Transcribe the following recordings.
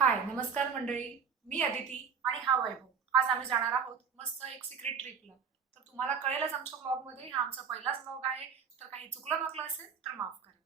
हाय, नमस्कार मंडळी. मी अदिती आणि हा वैभव. आज आम्ही जाणार आहोत मस्त एक सिक्रेट ट्रिपला. तर तुम्हाला कळेलच आमच्या व्लॉगमध्ये हा आमचा पहिलाच व्लॉग आहे. तर काही चुकलं-वाकलं असेल तर माफ करा.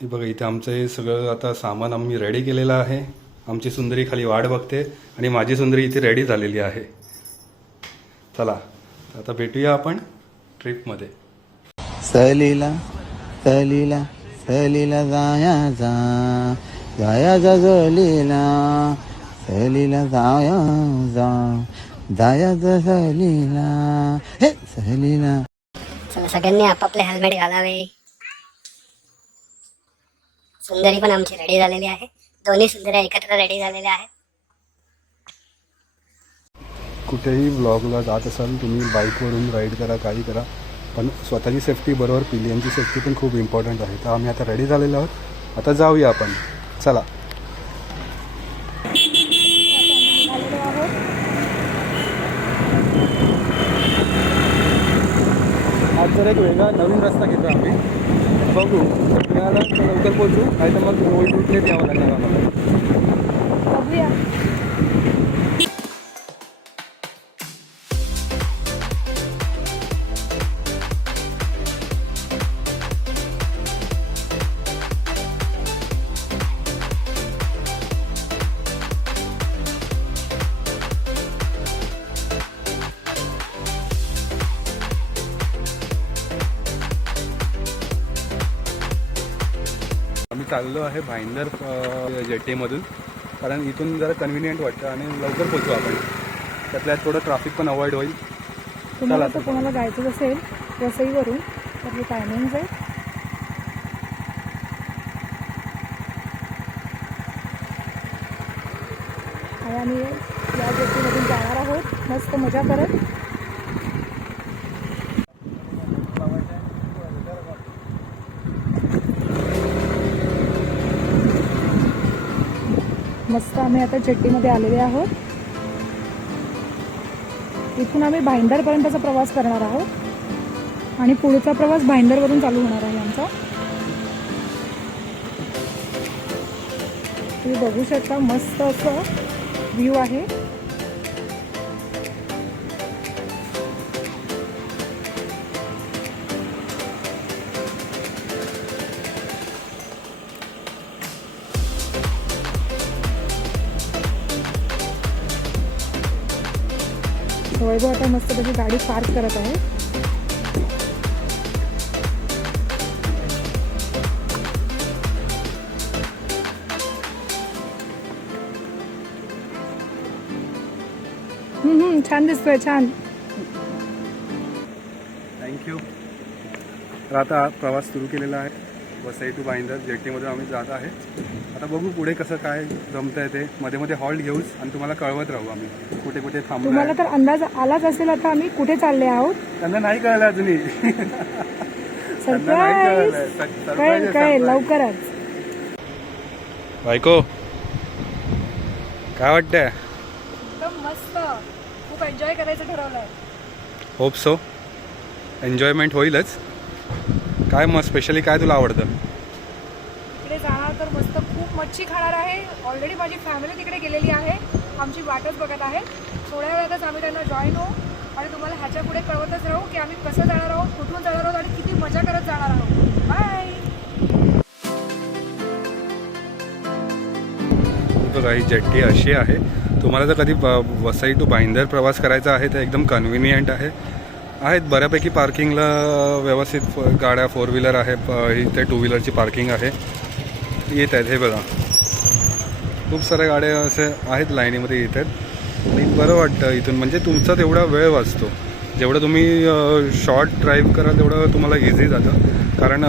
हे बघा इथे आमचं हे सगळं आता सामान आम्ही रेडी केलेलं आहे. आमची सुंदरी खाली वाट बघते आणि माझी सुंदरी इथे रेडी झालेली आहे. चला आता भेटूया आपण ट्रिपमध्ये. सहलीला सहलीला सहलीला जायाचा जायाचा सहलीला जायाचा जायाचा सहलीला हे सहलीला. चला सगळ्यांनी आपापले हेल्मेट घालावे. सुंदरी पण आमची रेडी झालेली आहे. दोन्ही सुंदरी एकत्र रेडी झालेल्या आहेत. कुठेही व्लॉगला जात असाल तुम्ही बाईकवरून राईड करा, काही करा, पण स्वतःची सेफ्टी बरोबर पिल्ल्यांची सेफ्टी पण खूप इम्पॉर्टंट आहे. तर आम्ही आता रेडी झालेलो आहोत. आता जाऊया आपण. चला. आज जर एक वेगळा नवीन रस्ता घेतो आम्ही. बघू मिळाला तर लवकर पोहोचू, नाही तर मग ओल्ड रूटनेच यावं लागणार आम्हाला. बघूया. आम्ही चाललो आहे भाईंदर जेटीमधून, कारण इथून जरा कन्व्हिनियंट वाटतं आणि लवकर पोहोचू आपण. त्यातल्या थोडं ट्रॅफिक पण अवॉइड होईल. तुम्हाला तर कोणाला जायचं असेल वसईवरून तर हे टायमिंग्स आहे. आणि आम्ही या जेटीमधून जाणार आहोत मस्त मजा करत. मस्त आम्ही आता जेट्टीमध्ये आलेले आहोत. इथून आम्ही भाईंदरपर्यंतचा प्रवास करणार आहोत आणि पुढचा प्रवास भाईंदरवरून चालू होणार आहे आमचा. तुम्ही बघू शकता मस्त असं व्ह्यू आहे. वैभव आता मस्त त्याची गाडी पार्क करत आहे. छान दिसतोय, छान. थँक्यू. तर आता प्रवास सुरू केलेला आहे. वसई टू भाईंदर जेटीमधून आम्ही जात आहे. आता बघू पुढे कसं काय जमतंय ते. मध्ये मध्ये हॉल्ट घेऊच आणि तुम्हाला कळवत राहू आम्ही कुठे कुठे थांबलो. तुम्हाला तर अंदाज आलाच असेल आता आम्ही कुठे चालले आहोत. त्यांना नाही कळलं अजूनही. सरप्राईज कळेल लवकरच. बायको काय वाटतंय? एकदम मस्त. खूप एन्जॉय करायचं ठरवलंय. Hope so. एन्जॉयमेंट होईलच. काय मग स्पेशली काय तुला आवडतं? तिकडे जाणार तर मस्त खूप मच्छी खाणार आहे. ऑलरेडी माझी फॅमिली तिकडे गेलेली आहे, आमची वाटच बघत आहे. थोड्या वेळातच आम्ही त्यांना जॉईन होऊ आणि तुम्हाला ह्याच्या पुढे कळवतच राहू की आम्ही कसं जाणार आहोत, कुठून जाणार आहोत आणि किती मजा करत जाणार आहोत. बाय. बघा ही जेट्टी अशी आहे. तुम्हाला जर कधी वसई टू भाईंदर प्रवास करायचा आहे तर एकदम कन्व्हिनियंट आहे. आहेत बऱ्यापैकी पार्किंगला व्यवस्थित गाड्या, 4 व्हीलर आहे, इथे 2 व्हीलरची पार्किंग आहे. येत आहेत हे बघा, खूप साऱ्या गाड्या असे आहेत लाईनीमध्ये येत आहेत आणि बरं वाटतं इथून. म्हणजे तुमचा तेवढा वेळ वाचतो. जेवढं तुम्ही शॉर्ट ड्राईव्ह कराल तेवढं तुम्हाला इझी जातं. कारण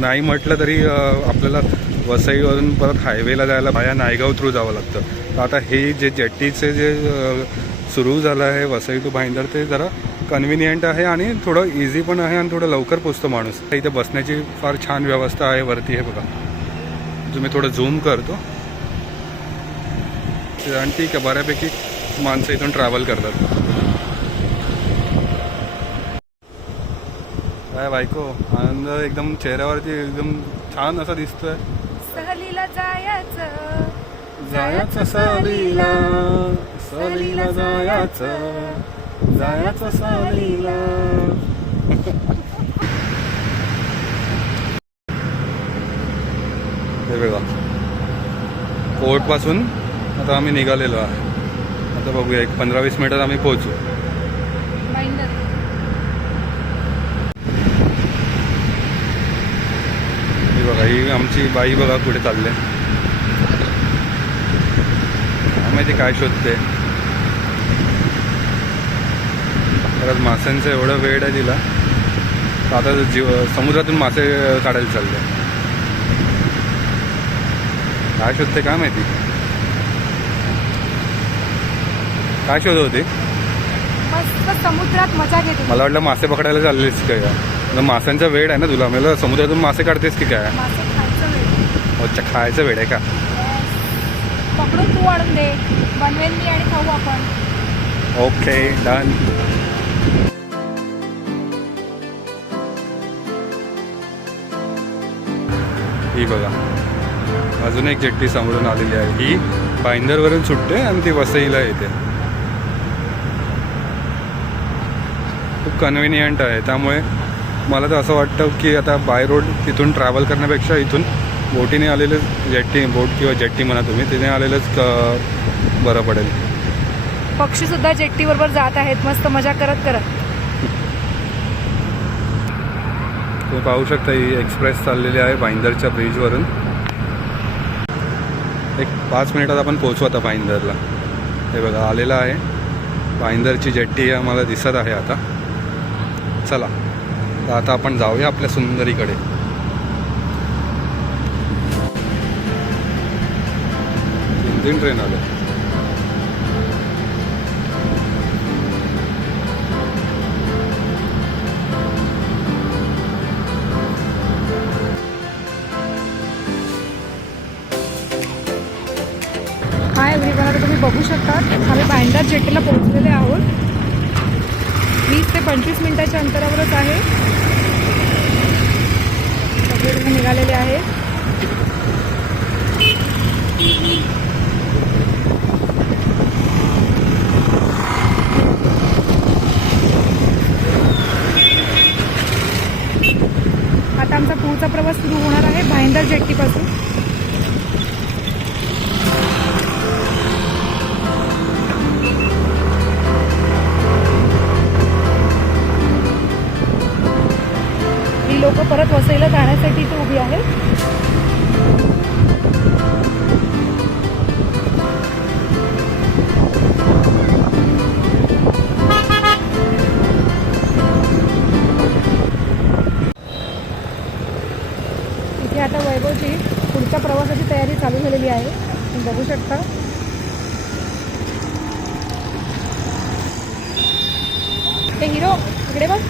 नाही म्हटलं तरी आपल्याला वसईवरून परत हायवेला जायला भाया नायगाव थ्रू जावं लागतं. तर आता हे जे जेट्टीचे जे सुरू झालं आहे वसई टू भाईंदर ते जरा कन्व्हिनियंट आहे आणि थोडं इझी पण आहे आणि थोडं लवकर पोचतो माणूस. इथे बसण्याची फार छान व्यवस्था आहे वरती. हे बघा, तुम्ही थोडं झूम करतो आणि ठीक आहे, बऱ्यापैकी माणसं इथून ट्रॅव्हल करतात. काय बायको, आनंद एकदम चेहऱ्यावरती एकदम छान असा दिसतोय. सहलीला जायचं जायचं सहलीला, सहलीला जायचं, जायचं सहलीला. हे बघा, कोर्ट पासून आता आम्ही निघालेलो आहे. आता बघूया, एक 15-20 मिनिटात आम्ही पोहोचू. बाईंदर. ही बघा, ही आमची बाई बघा कुठे चालले, माहिती काय शोधते. परत माशांचं एवढं वेळ आहे तिला, आता समुद्रातून मासे काढायला चालले. काय शोधते काय माहिती, काय शोधत होती. मस्त समुद्रात मजा घेते. मला वाटलं मासे पकडायला चाललेस काय, माशांचा वेळ आहे ना तुला, मला समुद्रातून मासे काढतेस की काय. मासे खायचं वेळ. अच्छा, खायचा वेळ आहे का. पकडून तू आणून दे, बनवेन मी आणि खाऊ आपण. Okay, done. ही बघा, अजून एक जेट्टी समोरून आलेली आहे. ही बाईंदरवरून सुटते आणि ती वसईला येते. खूप कन्व्हिनियंट आहे, त्यामुळे मला तर असं वाटतं की आता बाय रोड तिथून ट्रॅव्हल करण्यापेक्षा इथून बोटीने आलेलं जेट्टी, बोट किंवा जेट्टी म्हणा तुम्ही, तिने आलेलंच बरं पडेल. पक्षी सुद्धा जेट्टी बरोबर जात आहेत, मस्त मजा करत करत. तुम्ही पाहू शकता, ही एक्सप्रेस चाललेली आहे भाईंदरच्या ब्रिजवरून. एक 5 मिनिटात आपण पोहोचू आता भाईंदरला. हे बघा, आलेला आहे भाईंदरची जेट्टी आम्हाला दिसत आहे आता. चला, तर आता आपण जाऊया आपल्या सुंदरीकडे. 3 ट्रेन आले. हाय एव्हरीवन, आता तुम्ही बघू शकता आम्ही बाईंदर जेट्टीला पोहोचलेले आहोत. 20 ते 25 मिनिटाच्या अंतरावरच आहे. सगळे निघालेले आहेत. आता आमचा पुढचा प्रवास सुरू होणार आहे भाईंदर जेट्टीपासून. ही लोक परत वसईला जाण्यासाठी इथे उभी आहेत. इथे आता वैभवची पुढच्या प्रवासाची तयारी चालू झालेली आहे, तुम्ही बघू शकता. ते हिरो इकडे बघ.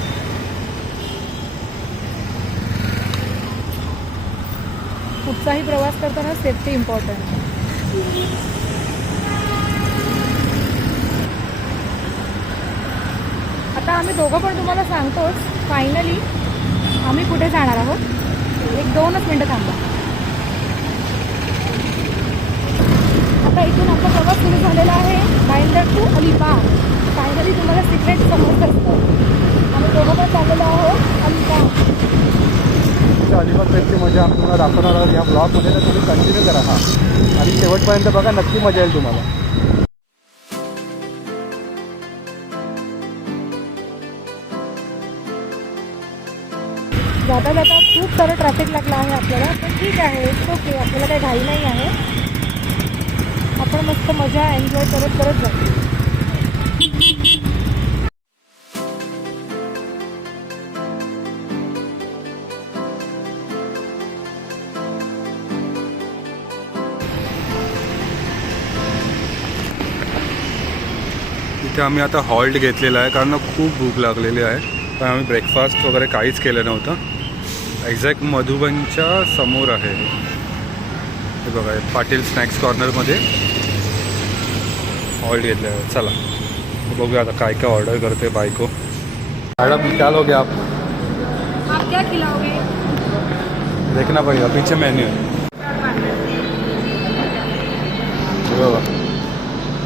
कुठचाही प्रवास करताना सेफ्टी इम्पॉर्टंट. आता आम्ही दोघं पण तुम्हाला सांगतोच फायनली आम्ही कुठे जाणार आहोत. 1-2च मिनटं थांबा. आता इथून आमचा प्रवास सुरू झालेला आहे भाईंदर टू अलिबाग. फायनली तुम्हाला सिक्रेट समजत असतं. आम्ही दोघं पण चाललेलो आहोत अलिबाग. अलिबाग ट्रेनची मजा आम्ही तुम्हाला दाखवणार आहोत या ब्लॉगमध्ये, तर तुम्ही कंटिन्यू करा हा आणि शेवटपर्यंत बघा, नक्की मजा येईल तुम्हाला. जाता जाता खूप सारं ट्रॅफिक लागलं आहे आपल्याला, पण ठीक आहे, ओके, आपल्याला काही घाई नाही आहे. आपण मस्त मजा एन्जॉय करत करत जातो. इथे आम्ही आता हॉल्ट घेतलेला आहे कारण खूप भूक लागलेली आहे. पण आम्ही ब्रेकफास्ट वगैरे काहीच केलं नव्हतं. एक्झॅक्ट मधुबनच्या समोर आहे हे बघा, पाटील स्नॅक्स कॉर्नरमध्ये हॉल्ट घेतलं आहे. चला बघूया आता काय काय ऑर्डर करते बायको. मॅडम क्या लोगे आप क्या खिलाओगे? देखना पड़ेगा, पीछे मेन्यू है.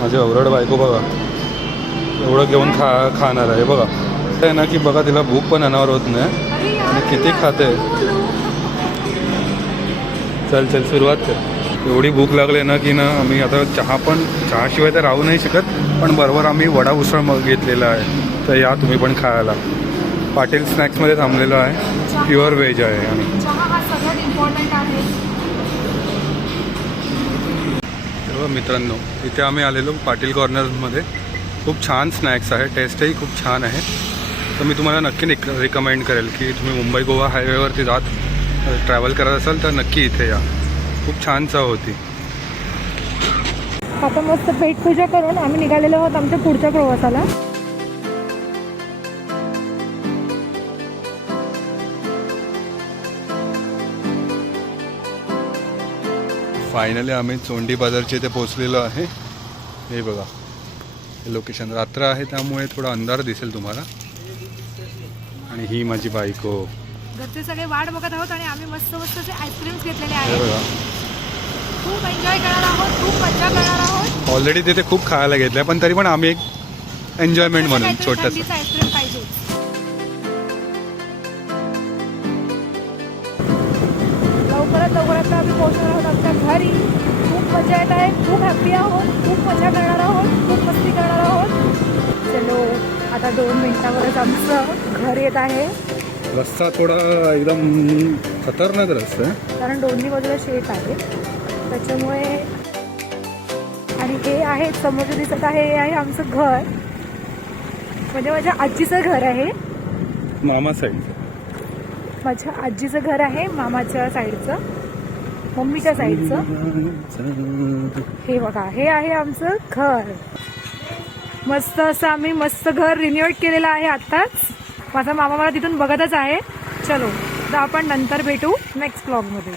माझी औरड बायको बघा एवढं घेऊन खाणार आहे बघा. आहे ना की बघा तिला भूक पण अनावर होत नाही अरे यार, आणि किती खाते. चल चल सुरुवात कर. एवढी भूक लागली ना की ना आम्ही आता चहाशिवाय तर राहू नाही शकत. पण बरोबर आम्ही वडा उसळ मग घेतलेला आहे. तर या तुम्ही पण खायला. पाटील स्नॅक्समध्ये थांबलेलो आहे. प्युअर व्हेज आहे आणि चहा हा सगळ्यात इम्पॉर्टंट आहे. तेव्हा मित्रांनो इथे आम्ही आलेलो पाटील कॉर्नरमध्ये. खूप छान स्नॅक्स आहे. टेस्टही खूप छान आहे. तर मी तुम्हाला नक्की रिकमेंड करेल की तुम्ही मुंबई गोवा हायवेवरती ट्रॅव्हल करत असाल तर नक्की इथे या. खूप छान चव होती. आता मस्त पेटपूजा करून आम्ही निघालेलो आहोत आमच्या पुढच्या प्रवासाला. फायनली आम्ही चोंडी बाजारच्या इथे पोहोचलेलो आहे. हे बघा हे लोकेशन. रात्र आहे त्यामुळे थोडा अंधार दिसेल तुम्हाला. आणि ही माझी बायको. घरचे सगळे वाट बघत आहोत आणि आम्ही मस्त मस्त असे आईस्क्रीम्स घेतलेले हे आहेत. बघा खूप एन्जॉय करणार आहोत. खूप मजा करणार आहोत. ऑलरेडी तिथे खूप खायला घेतलंय पण तरी पण आम्ही एक एन्जॉयमेंट म्हणून छोटंसं. आईस्क्रीम पाहिजे. लवकरात आम्ही पोहोचणार आहोत आमच्या घरी. खूप मजा येत आहे. खूप हॅप्पी आहोत. खूप मजा करणार आहोत. खूप मस्ती करणार आहोत. चलो आता 2 मिनिटावरच आमचं घर येत आहे. रस्ता थोडा एकदम खतरनाक रस्ता आहे कारण दोन्ही बाजूला शेत आहे त्याच्यामुळे. आणि हे आहे समोर दिसत आहे हे आहे आमचं घर. म्हणजे माझ्या आजीचं घर आहे. मामा साईडचं. माझ्या आजीचं घर आहे मामाच्या साईडचं. मम्मीच्या साईडचं. हे बघा हे आहे आमचं घर. मस्त असं आम्ही मस्त घर रिन्युएट केलेलं आहे आत्ताच. माझा मामा मला तिथून बघतच आहे. चलो तर आपण नंतर भेटू नेक्स्ट ब्लॉगमध्ये.